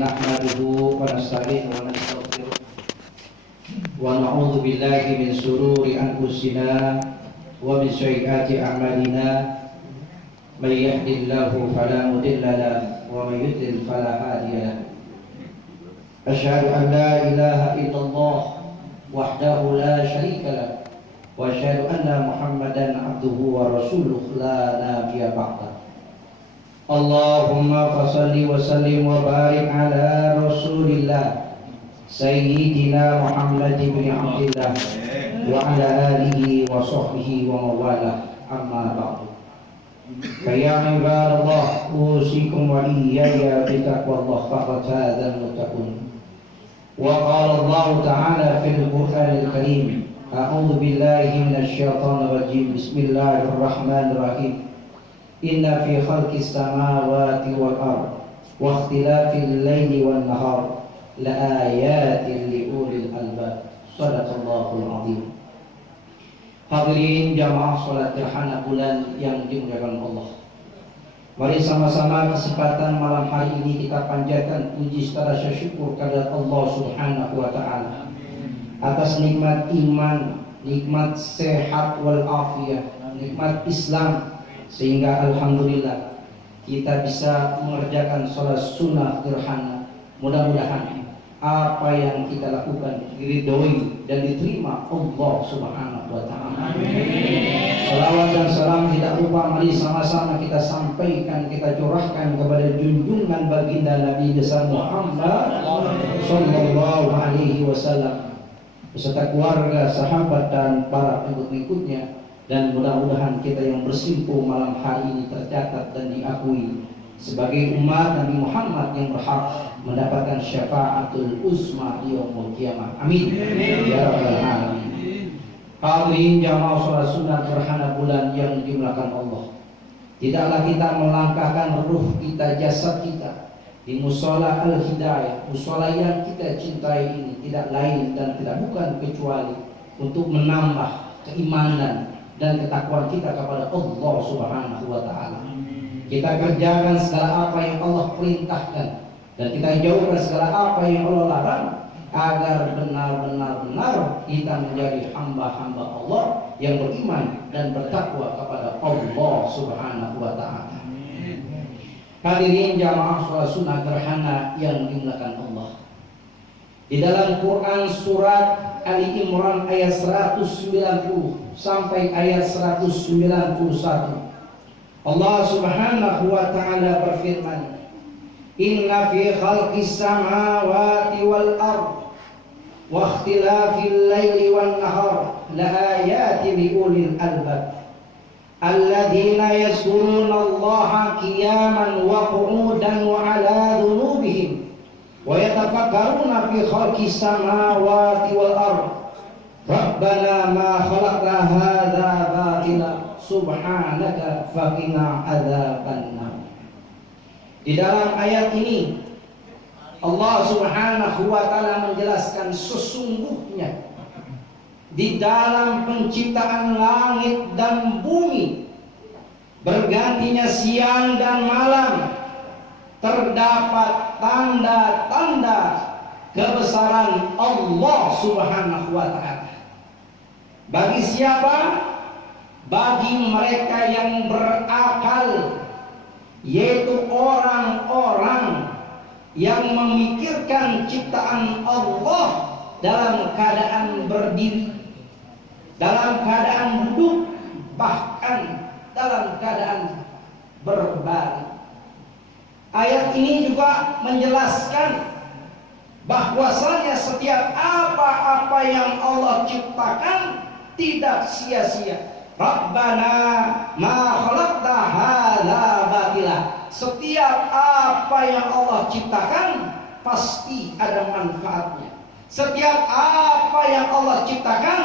nahmaduhu wa nasta'inuhu wa nastaghfiruh wa na'udzu billahi min shururi anfusina wa min sayyiati a'malina may yahdihillahu fala mudilla lahu wa may yudlil fala hadiya lahu. Asyhadu an la ilaha illallah wahdahu la syarika lahu wa asyhadu anna Muhammadan abduhu wa rasuluhu la nabiyya ba'da. Allahumma fasalli wa sallim wa barik ala rasulillah Sayyidina Muhammad ibn Abdillah wa ala alihi wa sahbihi wa mawalah, amma ba'du. Fa ibadallah, usikum wa iyaya bitaqwallah faqad fazal muttaqun. Wa qala Allah ta'ala fil Qur'anil Karim, a'udzu billahi minasy syaithanir rajim. Bismillahirrahmanirrahim. Inna fi khalqis samawati wal ardh wa ikhtilafil laili wan nahar la ayatin li ulil albab. Shadaqallahul azim. Hadirin jamaah salat gerhana bulan yang dimuliakan Allah, mari sama-sama kesempatan malam hari ini kita panjatkan puji serta syukur kepada Allah Subhanahu wa taala atas nikmat iman, nikmat sehat wal afiyah, nikmat Islam, sehingga alhamdulillah kita bisa mengerjakan sholat sunnah gerhana. Mudah-mudahan apa yang kita lakukan diridhoi dan diterima Allah Subhanahu wa taala. Salawat dan salam tidak lupa mari sama-sama kita sampaikan, kita curahkan kepada junjungan baginda Nabi besar Muhammad sallallahu alaihi wasallam beserta keluarga, sahabat dan para pengikut-pengikutnya. Dan mudah-mudahan kita yang bersimpuh malam hari ini tercatat dan diakui sebagai umat Nabi Muhammad yang berhak mendapatkan syafaatul uzma di yaumul qiyamah. Amin ya rabbal alamin. Hadirin jamaah salat sunat gerhana bulan yang dimuliakan Allah, tidaklah kita melangkahkan ruh kita, jasad kita di mushola al-hidayah, mushola yang kita cintai ini tidak lain dan tidak bukan kecuali untuk menambah keimanan dan ketakwaan kita kepada Allah Subhanahu wa taala. Kita kerjakan segala apa yang Allah perintahkan dan kita jauhkan segala apa yang Allah larang agar benar-benar kita menjadi hamba-hamba Allah yang beriman dan bertakwa kepada Allah Subhanahu wa taala. Hadirin jamaah salat sunnah gerhana yang dimuliakan Allah, di dalam Quran surat Ali Imran ayat 190 sampai ayat 191, Allah Subhanahu wa taala berfirman, Inna fi khalqis samawati wal ardh wa ikhtilafil laili wan nahar la ayatin li ulil albab alladzina yazkuruna Allaha qiyaman wa qu'udan wa 'ala dhunubihim wa yatafakkaruna fi khalqis samawati wal ardh Rabbana ma khalaqta hadza batila subhanaka faqina adzabannar. Di dalam ayat ini Allah Subhanahu wa taala menjelaskan sesungguhnya di dalam penciptaan langit dan bumi, bergantinya siang dan malam, terdapat tanda-tanda kebesaran Allah Subhanahu wa taala. Bagi siapa? Bagi mereka yang berakal, yaitu orang-orang yang memikirkan ciptaan Allah dalam keadaan berdiri, dalam keadaan duduk, bahkan dalam keadaan berbaring. Ayat ini juga menjelaskan bahwasanya setiap apa-apa yang Allah ciptakan tidak sia-sia. Rabbana ma khalaqta hadza batila. Setiap apa yang Allah ciptakan pasti ada manfaatnya. Setiap apa yang Allah ciptakan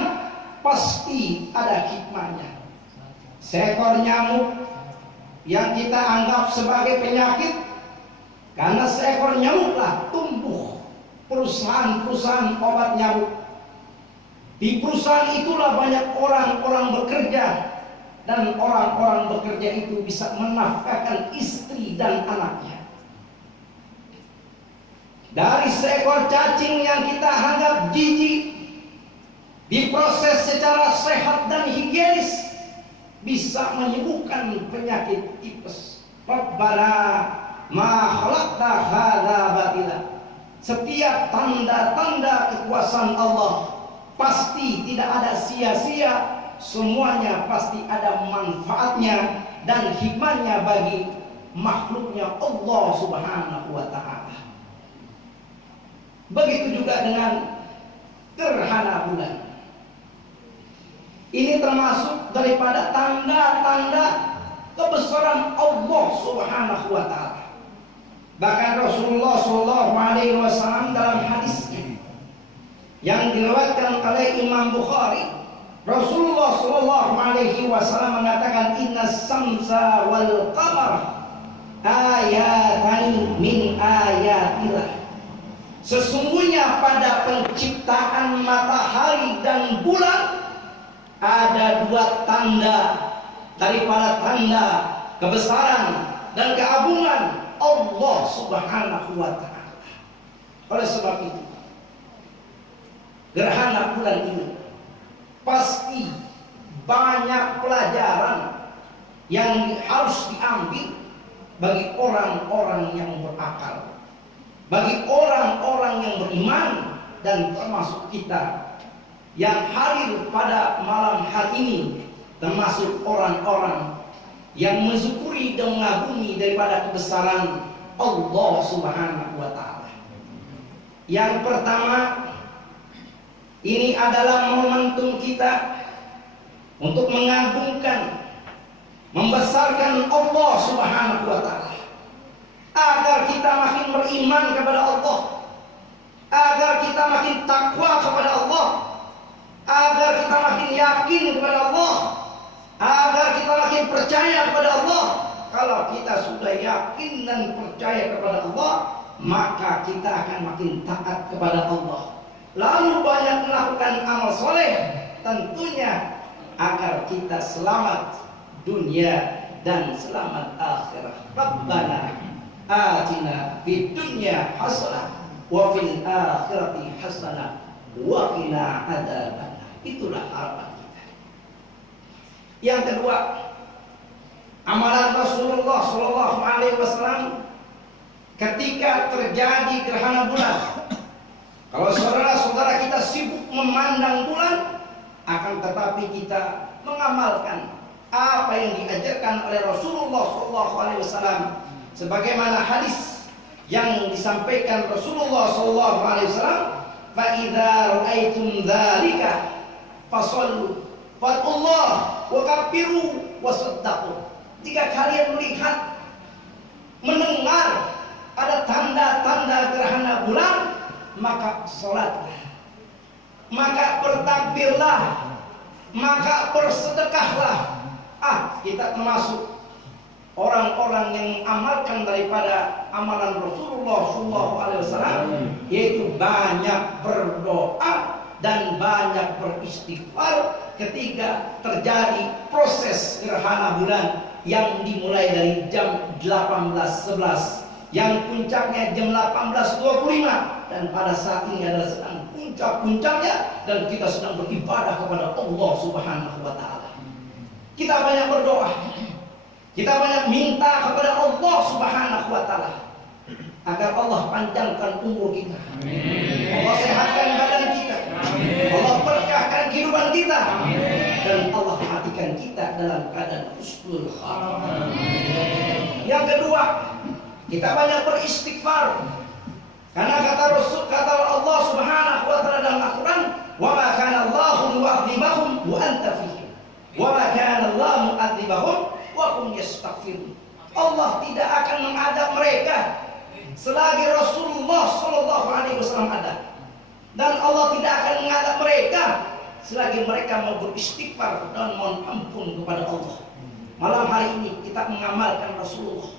pasti ada hikmahnya. Seekor nyamuk yang kita anggap sebagai penyakit, karena seekor nyamuklah tumbuh perusahaan-perusahaan obat nyamuk. Di perusahaan itulah banyak orang-orang bekerja, dan orang-orang bekerja itu bisa menafkahkan istri dan anaknya. dari seekor cacing yang kita anggap jijik, diproses secara sehat dan higienis, bisa menyembuhkan penyakit tipes. Rabbana ma khalaqta hadza batila. Setiap tanda-tanda kekuasaan Allah pasti tidak ada sia-sia, semuanya pasti ada manfaatnya dan hikmahnya bagi makhluknya Allah Subhanahu wa ta'ala. Begitu juga dengan gerhana bulan. Ini termasuk daripada tanda-tanda kebesaran Allah Subhanahu wa ta'ala. Bahkan Rasulullah SAW dalam hadisnya yang diriwayatkan oleh Imam Bukhari, Rasulullah SAW mengatakan, Inna samsa wal qamar ayatani min ayatillah. Sesungguhnya pada penciptaan matahari dan bulan ada dua tanda daripada tanda kebesaran dan keagungan Allah Subhanahu wa ta'ala. Oleh sebab itu, gerhana bulan ini pasti banyak pelajaran yang harus diambil bagi orang-orang yang berakal, bagi orang-orang yang beriman, dan termasuk kita yang hadir pada malam hari ini, termasuk orang-orang yang mensyukuri dan mengagumi daripada kebesaran Allah Subhanahu wa ta'ala. Yang pertama, ini adalah momentum kita untuk mengagungkan, membesarkan Allah Subhanahu wa ta'ala, agar kita makin beriman kepada Allah, agar kita makin takwa kepada Allah, agar kita makin yakin kepada Allah, agar kita makin percaya kepada Allah. Kalau kita sudah yakin dan percaya kepada Allah, maka kita akan makin taat kepada Allah, lalu banyak melakukan amal soleh, tentunya agar kita selamat dunia dan selamat akhirat. Rabbana atina fid dunya hasanah wa fil akhirati hasanah wa qina adzabannar. Itulah harapan kita. Yang kedua, amalan Rasulullah SAW ketika terjadi gerhana bulan. Kalau saudara-saudara kita sibuk memandang bulan, akan tetapi kita mengamalkan apa yang diajarkan oleh Rasulullah SAW, sebagaimana hadis yang disampaikan Rasulullah SAW, fa idza ra'aitum dzalika fasallu fatullah wa kabiru wa saddaqu. Jika kalian melihat, mendengar ada tanda-tanda gerhana bulan, maka salatlah, maka bertakbirlah, maka bersedekahlah. Kita termasuk orang-orang yang mengamalkan daripada amalan Rasulullah SAW, yaitu banyak berdoa dan banyak beristighfar ketika terjadi proses gerhana bulan yang dimulai dari jam 18.11, yang puncaknya jam 18.25, dan pada saat ini adalah sedang puncak-puncaknya dan kita sedang beribadah kepada Allah Subhanahu wa ta'ala. Kita banyak berdoa, kita banyak minta kepada Allah Subhanahu wa ta'ala agar Allah panjangkan umur kita, Allah sehatkan badan kita, Allah berkahkan kehidupan kita, dan Allah matikan kita dalam keadaan husnul khatimah. Yang kedua, kita banyak beristighfar, karena kata Allah Subhanahu wa ta'ala dalam Al-Quran, wa ma kana Allahu mu'adzibahum wa anta fihim, wa ma kana Allahu mu'adzibahum wa hum yastaghfirun. Allah tidak akan mengadab mereka selagi Rasulullah SAW ada, dan Allah tidak akan mengadab mereka selagi mereka mau beristighfar dan mohon ampun kepada Allah. Malam hari ini kita mengamalkan Rasulullah,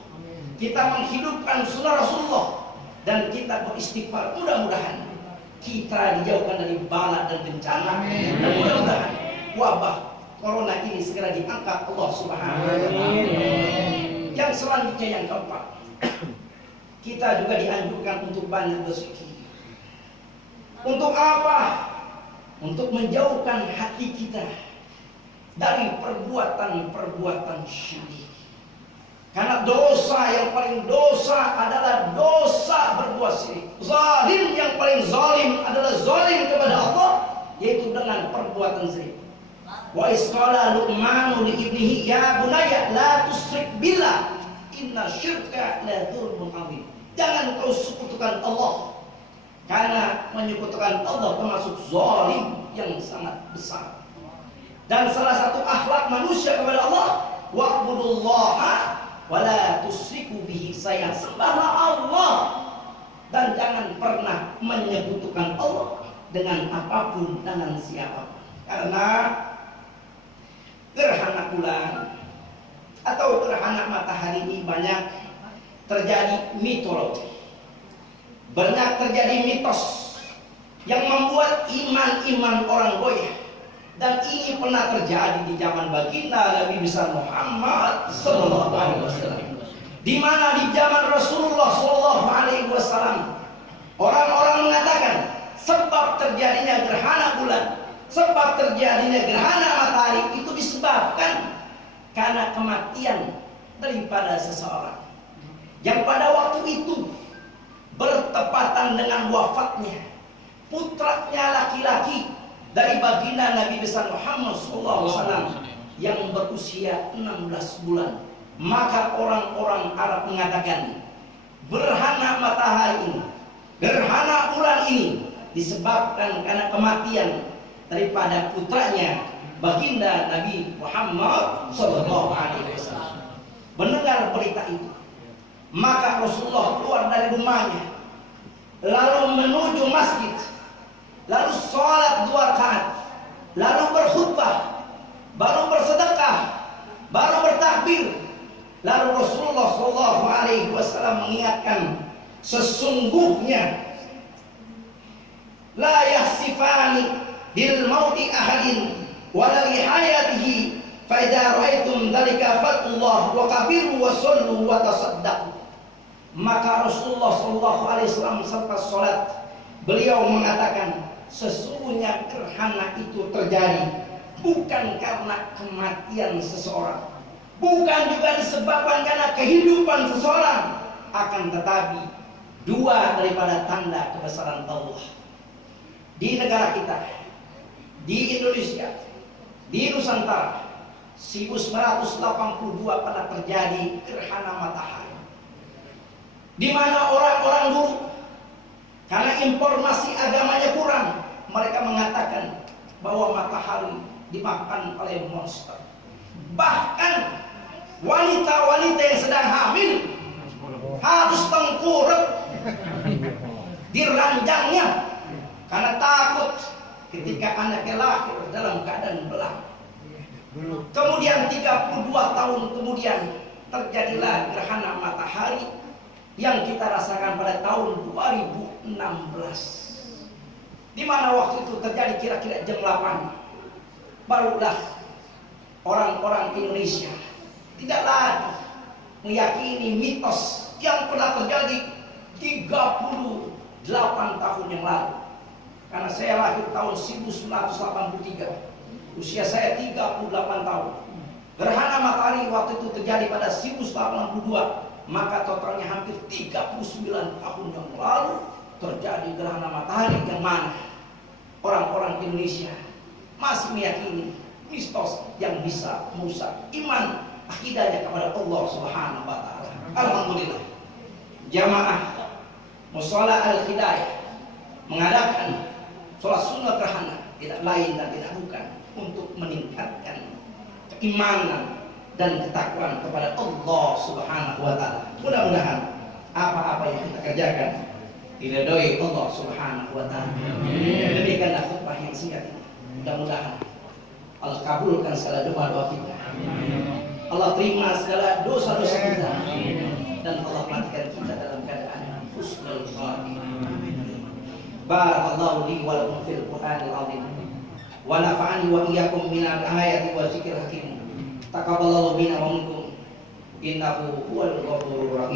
kita menghidupkan sunnah Rasulullah, dan kita beristighfar. Mudah-mudahan kita dijauhkan dari bala dan bencana, dan mudah-mudahan wabah corona ini segera diangkat Allah Subhanahu wa ta'ala. Yang selanjutnya, yang keempat, kita juga dianjurkan untuk banyak berzikir. Untuk apa? Untuk menjauhkan hati kita dari perbuatan-perbuatan syirik. Karena dosa yang paling dosa adalah dosa berbuat syirik. Zalim yang paling zalim adalah zalim kepada Allah, yaitu dengan perbuatan syirik. Wa isqala Luqmanu li ibnihi ya bunayya la tusyrik billah inna syirka la dzulmun adzim. Jangan kau sekutukan Allah, karena menyekutukan Allah termasuk zalim yang sangat besar. Dan salah satu akhlak manusia kepada Allah, wa'budullaha wa la tusyriku bihi syai'an. Sembahlah Allah dan jangan pernah menyekutukan Allah dengan apapun, dengan siapapun. Karena gerhana bulan atau gerhana matahari ini banyak terjadi mitologi, banyak terjadi mitos yang membuat iman-iman orang goyah. Dan ini pernah terjadi di zaman baginda Nabi besar Muhammad sallallahu alaihi wasallam, di mana di zaman Rasulullah sallallahu alaihi wasallam orang-orang mengatakan sebab terjadinya gerhana bulan, sebab terjadinya gerhana matahari itu disebabkan karena kematian daripada seseorang yang pada waktu itu bertepatan dengan wafatnya putranya laki-laki dari baginda Nabi besar Muhammad SAW yang berusia 16 bulan. Maka orang-orang Arab mengatakan gerhana matahari ini, gerhana bulan ini disebabkan karena kematian daripada putranya baginda Nabi Muhammad SAW. Mendengar berita itu, maka Rasulullah keluar dari rumahnya, lalu menuju masjid, lalu sholat 2 rakaat, lalu berkhutbah, baru bersedekah, baru bertakbir. Lalu Rasulullah SAW mengingatkan, sesungguhnya la yahsifani bil mauti ahadin wala li hayatihi fa idza ra'aitum dzalika fatullah wa kabiru wa sallu wa tasaddaqu. Maka Rasulullah SAW serta salat beliau mengatakan, sesungguhnya gerhana itu terjadi bukan karena kematian seseorang, bukan juga disebabkan karena kehidupan seseorang, akan tetapi dua daripada tanda kebesaran Allah. Di negara kita, di Indonesia, di Nusantara 1982 pernah terjadi gerhana matahari, di mana orang-orang dulu karena informasi agamanya kurang, mereka mengatakan bahwa matahari dimakan oleh monster. Bahkan wanita-wanita yang sedang hamil harus tengkurap di ranjangnya karena takut ketika anaknya lahir dalam keadaan belang. Kemudian 32 tahun kemudian terjadilah gerhana matahari yang kita rasakan pada tahun 2016, di mana waktu itu terjadi kira-kira jam 8. Barulah orang-orang Indonesia tidak lagi meyakini mitos yang pernah terjadi 38 tahun yang lalu. Karena saya lahir tahun 1983, usia saya 38 tahun. Gerhana matahari waktu itu terjadi pada 1982. Maka totalnya hampir 39 tahun yang lalu terjadi gerhana matahari yang mana orang-orang Indonesia masih meyakini mistos yang bisa merusak iman akidahnya kepada Allah Subhanahu wa taala. Alhamdulillah, jamaah Mushola Al-Hidayah mengadakan sholat sunnah gerhana tidak lain dan tidak bukan untuk meningkatkan keimanan dan ketakwaan kepada Allah Subhanahu wa taala. Mudah-mudahan apa-apa yang kita kerjakan diridhoi Allah Subhanahu wa taala. Demikianlah khutbah yang singkat ini. Mudah-mudahan Allah kabulkan segala doa-doa kita. Allah terima segala dosa-dosa kita. Dan Allah matikan kita dalam keadaan husnul khatimah. Barakallahu li wa lakum fil Qur'anil azim. Wa nafa'ani wa iyyakum minal ayati wa dzikril hakim. Taqabbalallahu minna wa minkum innahu huwal ghafurur rahim.